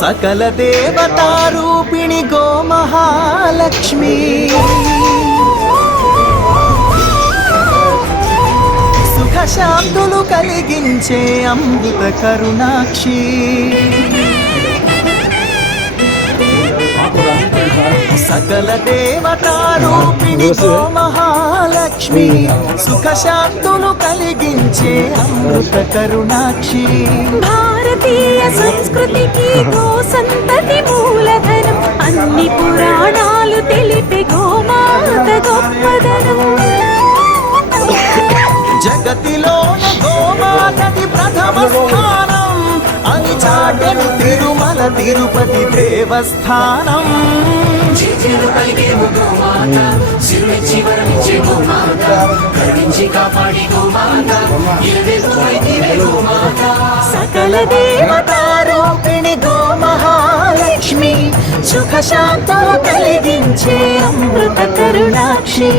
సకల దేవతారూపిణి గో మహాలక్ష్మి, సుఖ శాంతులు కలిగించే అమృత కరుణాక్షి, సకల దేవతారూపిణి గో మహాలక్ష్మి, సుఖ శాంతులు కలిగించే అమృత కరుణాక్షి. భారతీయ సంస్కృతికి గో సంతతి మూలధనం, అన్ని పురాణాలు తెలిపే గోమాత గొప్పదనం. జగతిలోన గోమాతది ప్రథమ స్థానం అని చాటెను తిరుమల తిరుపతి దేవస్థానం. సకల దేవతారూపిణి గో మహాలక్ష్మి, సుఖ శాంతులు కలిగించే అమృత కరుణాక్షి.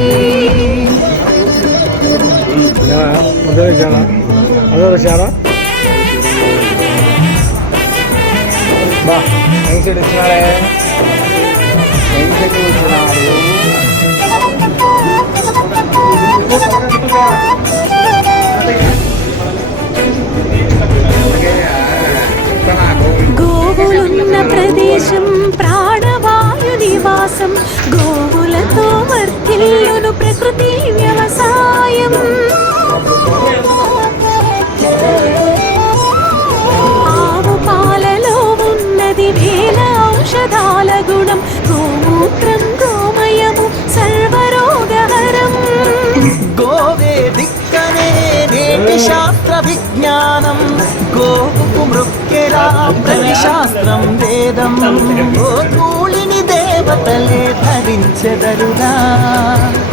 గోవులున్న ప్రదేశం ప్రాణవాయు నివాసం, గోవులతో వర్ధిల్లును ప్రకృతి వ్యవసాయం. ఆవు పాలలో ఉన్నది వేల ఔషధాల గుణం, గోమూత్రం గోమయము సర్వరోగహరం. గోవే దిక్కనే నేటి శాస్త్ర విజ్ఞానం, గోవుకు మృక్కెరా ప్రతి శాస్త్రం వేదం. గోధూళిని దేవతలే ధరించెదరుగా,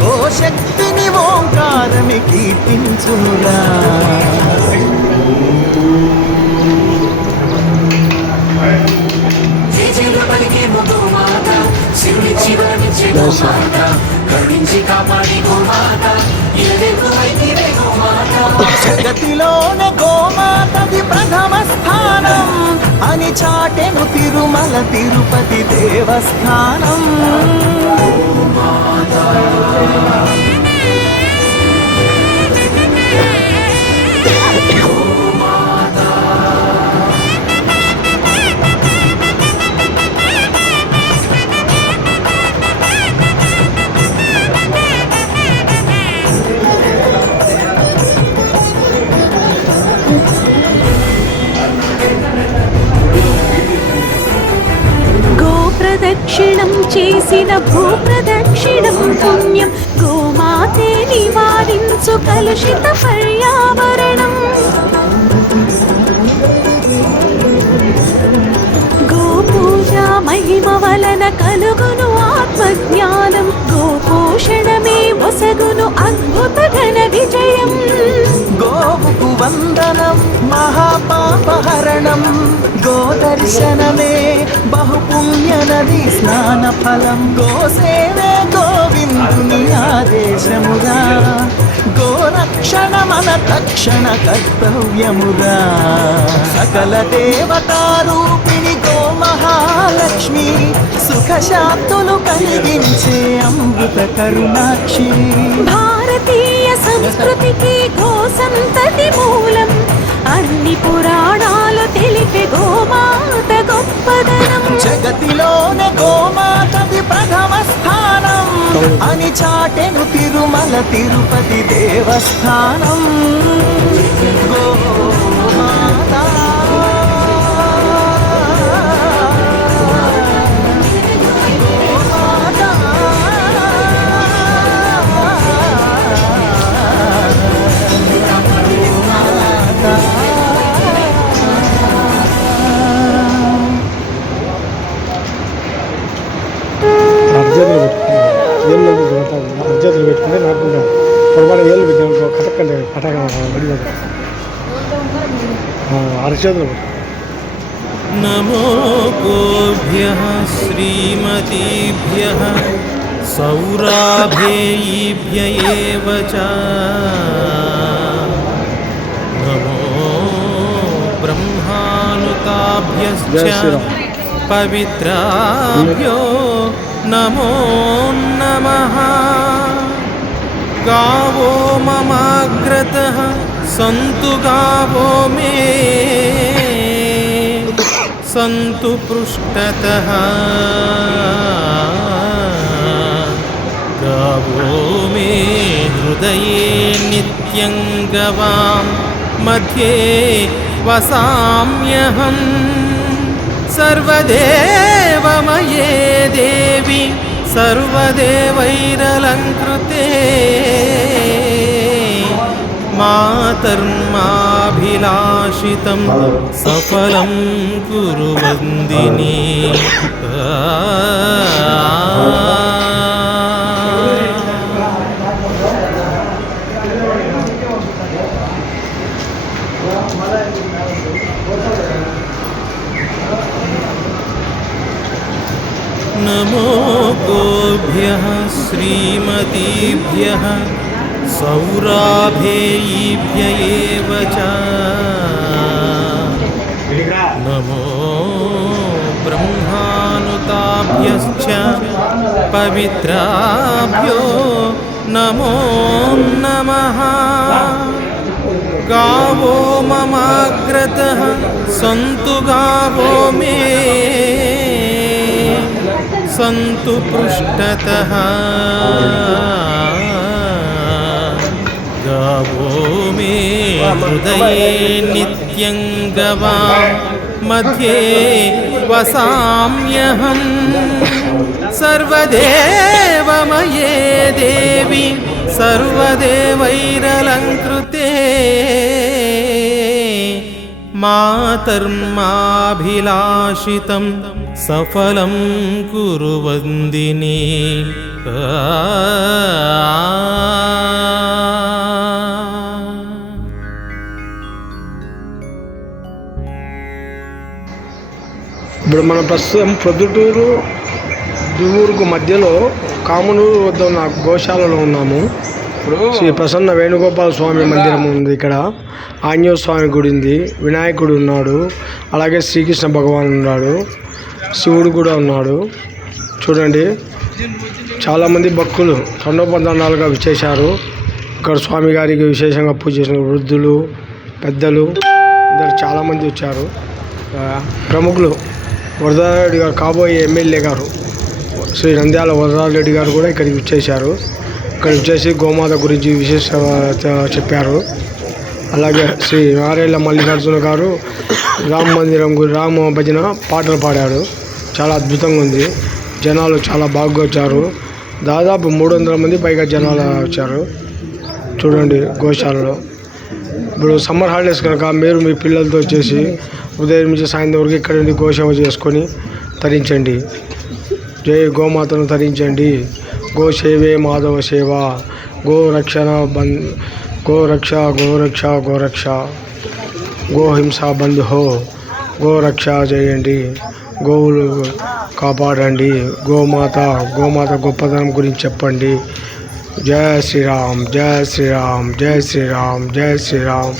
గోశక్తిని ఓంకారమి కీర్తించునురా. జగతిలోనే గోమాతది ప్రథమ స్థానం అని చాటెను తిరుమల తిరుపతి దేవస్థానం. ప్రదక్షిణం చేసిన భూప్రదక్షిణం పుణ్యం, గోమాతే నివారించు కలుషిత పర్యావరణం. గోపూజ మహిమ వలన కలుగును ఆత్మజ్ఞానం, గోపోషణమే ఒసగును అద్భుత ఘన విజయం. గోవుకు వందనం మహాపాపహరణం, గోదర్శనమే బహుపుణ్య నది స్నాన ఫలం. గోసేవే గోవిందుని ఆదేశముగా, గోరక్షణ మన తక్షణ కర్తవ్యముగా. సకల దేవతారూపిణి గో మహాలక్ష్మి, సుఖ శాంతులు కలిగించే అమృత కరుణాక్షి. భారతీయ సంస్కృతికి గో సంతతి మూలం, అన్ని పురాణాలు తెలిపే గోమాత గొప్పదనం. జగతిలోనే గోమాతది ప్రథమ స్థానం అని చాటెను తిరుమల తిరుపతి దేవస్థానం. గోమాత అర్జతులు పెట్టుకుంటే నాకు పొరపాటు ఏళ్ళు పెట్టాను కటక్కండి పటాక పడిపోతాను అరచేతులు పెట్టు. నమో గోభ్యః శ్రీమతీభ్యః సౌరాభేయీభ్య ఏవ చ. నమో गौमातृकाभ्यश्च जय श्री राम। पवित्राभ्यो नमो नमः। गावो ममाग्रतः सन्तु गावो मे सन्तु पृष्ठतः। गावो मे हृदये नित्यं गवां मध्ये वसाम्यहम्। सर्वदेवमये देवी सर्वदेवैरलङ्कृते मातर्माभिलाषितं सफलं कुरु वन्दिनी। नमो गोभ्यः श्रीमतीभ्यः सौराभेयीभ्य एव च। नमो ब्रह्मानुताभ्यश्च पवित्राभ्यो नमो नमः। गावो ममाग्रतः सन्तु गावो मे सन्तु पृष्ठतः। गावो मे हृदये नित्यं गवां मध्ये वसाम्यहम्। सर्वदेवमये देवी सर्वदेवैरलङ्कृते मातर्माभिलाषितं सफलं कुरु वन्दिनी। ఇప్పుడు మనం ప్రస్తుతం ప్రొద్దుటూరు దువ్వూరుకు మధ్యలో కామనూరు వద్ద ఉన్న గోశాలలో ఉన్నాము. శ్రీ ప్రసన్న వేణుగోపాల స్వామి మందిరం ఉంది. ఇక్కడ ఆంజనేయ స్వామి గుడి ఉంది, వినాయకుడు ఉన్నాడు, అలాగే శ్రీకృష్ణ భగవాన్ ఉన్నాడు, శివుడు కూడా ఉన్నాడు. చూడండి, చాలామంది భక్తులు తండోపందాలుగా విచ్చేశారు. ఇక్కడ స్వామి గారికి విశేషంగా పూజ చేసిన వృద్ధులు, పెద్దలు ఇద్దరు చాలామంది వచ్చారు. ప్రముఖులు వరదారెడ్డి గారు, కాబోయే ఎమ్మెల్యే గారు శ్రీ నంద్యాల వరదారెడ్డి గారు కూడా ఇక్కడికి విచ్చేశారు. ఇక్కడ వచ్చేసి గోమాత గురించి విశేష చెప్పారు. అలాగే శ్రీ నారేళ్ల మల్లికార్జున గారు రామ మందిరం రామ భజన పాటలు పాడాడు. చాలా అద్భుతంగా ఉంది. జనాలు చాలా బాగా వచ్చారు. దాదాపు 300 మంది పైగా జనాలు వచ్చారు. చూడండి గోశాలలో. ఇప్పుడు సమ్మర్ హాలిడేస్ కనుక మీరు మీ పిల్లలతో వచ్చేసి ఉదయం నుంచి సాయంత్రం వరకు ఇక్కడ నుండి గోసేవ చేసుకొని తరించండి. జై గోమాతను తరించండి. గోసేవే మాధవ సేవ. గోరక్షణ గోరక్ష గోరక్ష గోరక్ష. గోహింస బంధు హో. గోరక్ష చేయండి, గోవులు కాపాడండి. గోమాత గొప్పతనం గురించి చెప్పండి. జై శ్రీరామ్, జై శ్రీరామ్, జై శ్రీరామ్, జై Sriram.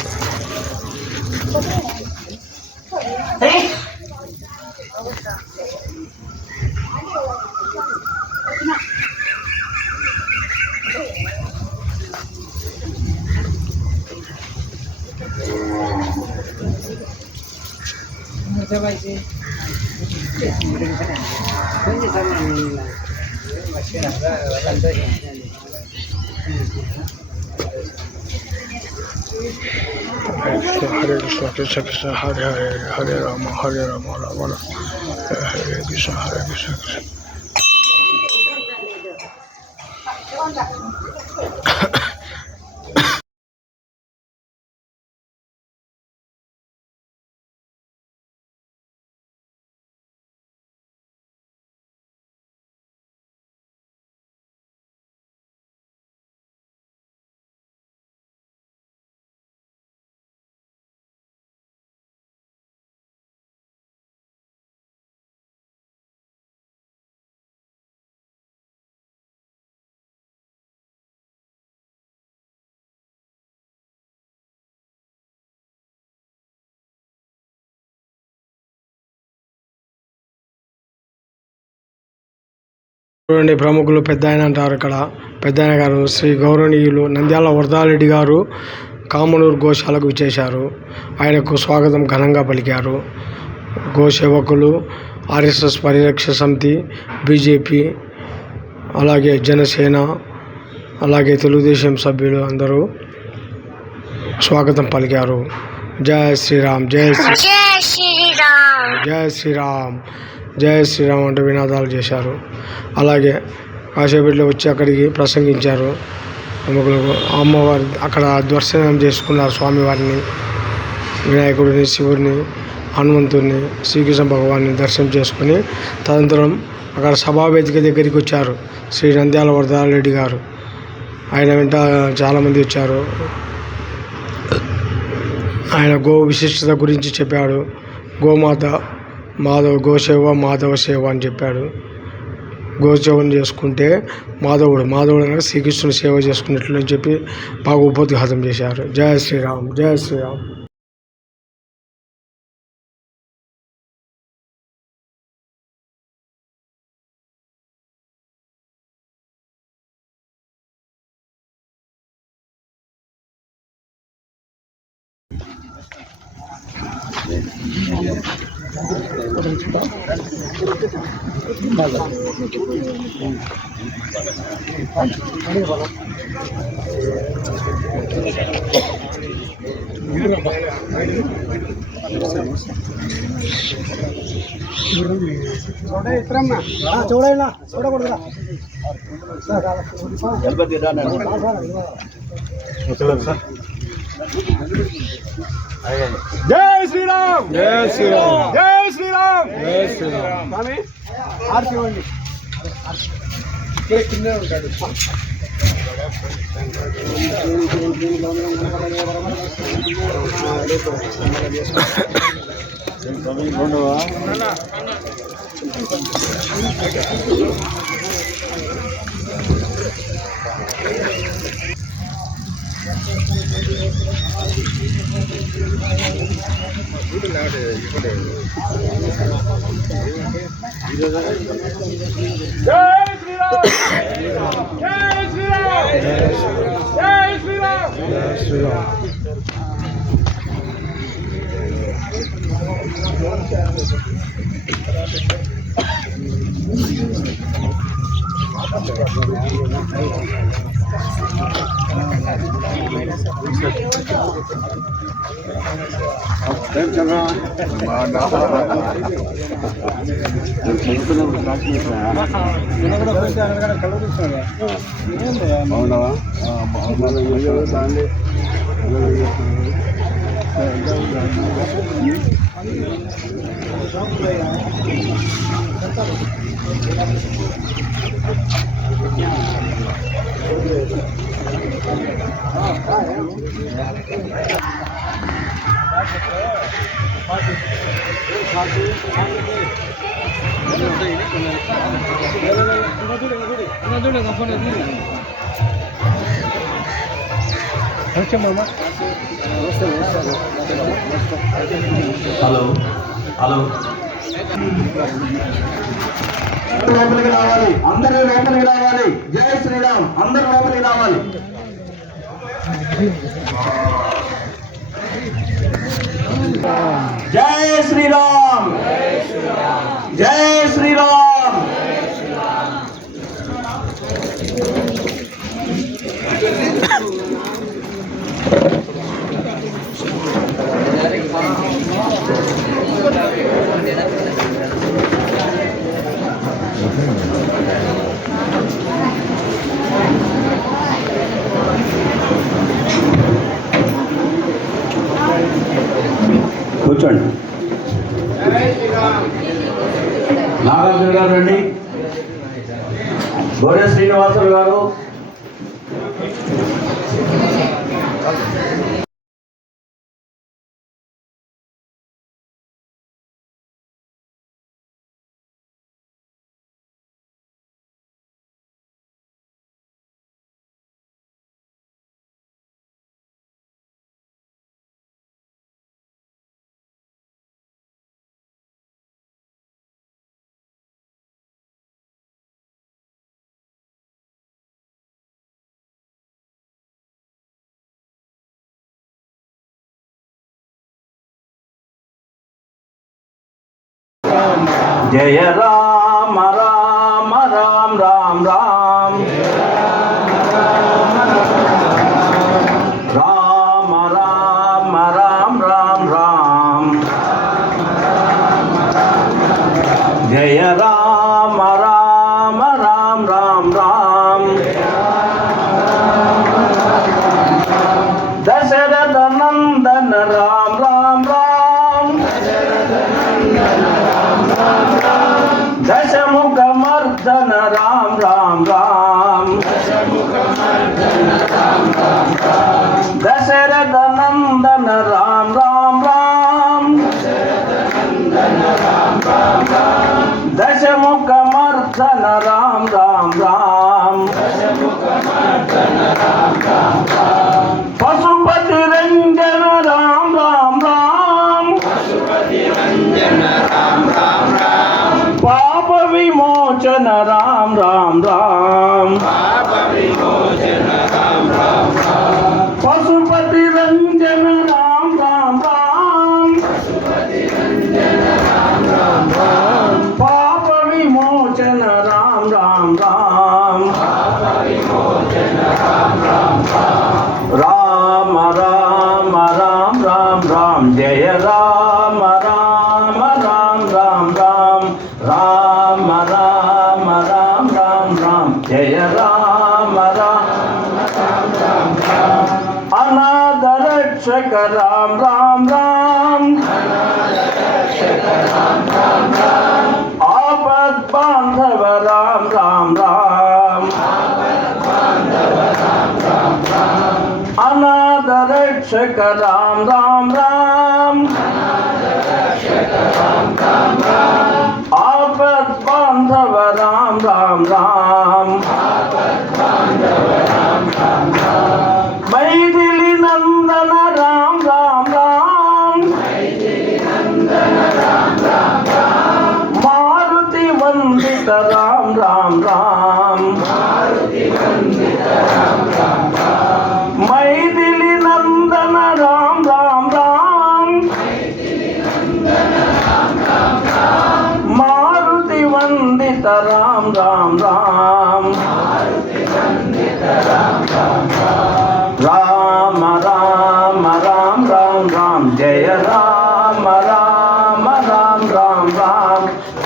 Hare Krishna, Krishna Krishna, Hare Hare, Hare Rama, Rama Rama, Hare Krishna, Hare Krishna, Krishna. చూడండి, ప్రముఖులు పెద్ద ఆయన అంటారు ఇక్కడ. పెద్ద ఆయన గారు శ్రీ గౌరవనీయులు నంద్యాల వరదారెడ్డి గారు కామనూరు గోశాలకు విచ్చేశారు. ఆయనకు స్వాగతం ఘనంగా పలికారు. గోసేవకులు, ఆర్ఎస్ఎస్ పరిరక్ష సమితి, బీజేపీ, అలాగే జనసేన, అలాగే తెలుగుదేశం సభ్యులు అందరూ స్వాగతం పలికారు. జై శ్రీరామ్, జై శ్రీరామ్, జై శ్రీరామ్, జై శ్రీరామ్ అంటూ వినాదాలు చేశారు. అలాగే కాసేపట్లో వచ్చి అక్కడికి ప్రసంగించారు. ప్రముఖులకు అమ్మవారి అక్కడ దర్శనం చేసుకున్నారు. స్వామివారిని, వినాయకుడిని, శివుడిని, హనుమంతుడిని, శ్రీకృష్ణ భగవాన్ని దర్శనం చేసుకుని తదనంతరం అక్కడ సభావేదిక దగ్గరికి వచ్చారు శ్రీ నంద్యాల వరదారెడ్డి గారు. ఆయన వెంట చాలామంది వచ్చారు. ఆయన గో విశిష్టత గురించి చెప్పాడు. గోమాత గోసేవ మాధవ సేవ అని చెప్పాడు. గోసేవను చేసుకుంటే మాధవుడు అనగా శ్రీకృష్ణుని సేవ చేసుకున్నట్లు అని చెప్పి బాగా ఉపోద్ఘాతం చేశారు. జై శ్రీరామ్, జై శ్రీరామ్. చూడైనా చూడకూడదురా. జై శ్రీరామ్, జై శ్రీరామ్, జై శ్రీరామ్, జై శ్రీరామ్. స్వామి ఆర్తి ఇవ్వండి. కింద ఉంటాడు. హలో హలో లోపలికి రావాలి, అందరూ లోపలికి రావాలి. జై శ్రీరామ్, అందరూ లోపలికి రావాలి. జై శ్రీరామ్, జై శ్రీరామ్. కూర్చోండి. నాగార్జున గారు రండి. గోరె శ్రీనివాసులు గారు, జయ రామ రామ రామ రామ రామ రామ రామ రామ రామ రామ జయ రామ రామ రామ రామ రామ దశరథ నందన రామ రామ రామ దశముఖ మర్దన రామ రామ రామ దశరథ నందన రామ రామ రామ దశముఖ మర్దన రామ రామ రామ పశుపతి రంజన రామ రామ రామ పాప విమోచన రామ రామ రామ పశుపతి రంజన రామ రామ రామ పాప విమోచన రామ రామ రామ రామ రామ రామ రామ జయ రామ రామ రామ రామ రామ రామ రామ రామ రామ జయ రామ రామ అనాథ రక్షక రామ రామ ఆపద్ బాంధవ రామ రామ అనాథ రక్షక రామ ఆపద్ బాంధవ రామ మైథిలి నందన రామ మారుతి వందిత రామ మైథిలి నందన రామ మారుతి వందిత రామ రామ రామ రామ రామ రామ జయ రామ రామ రామ రామ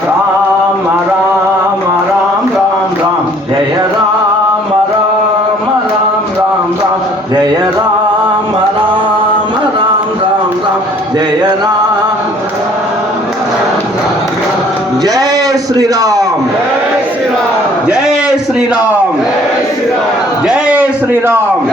రామ రామ రామ రామ జయ రామ రామ రామ రామ జయ రామ రామ రామ రామ జయ రామ జయ శ్రీరామ్ జయ శ్రీరామ్ జయ శ్రీరామ్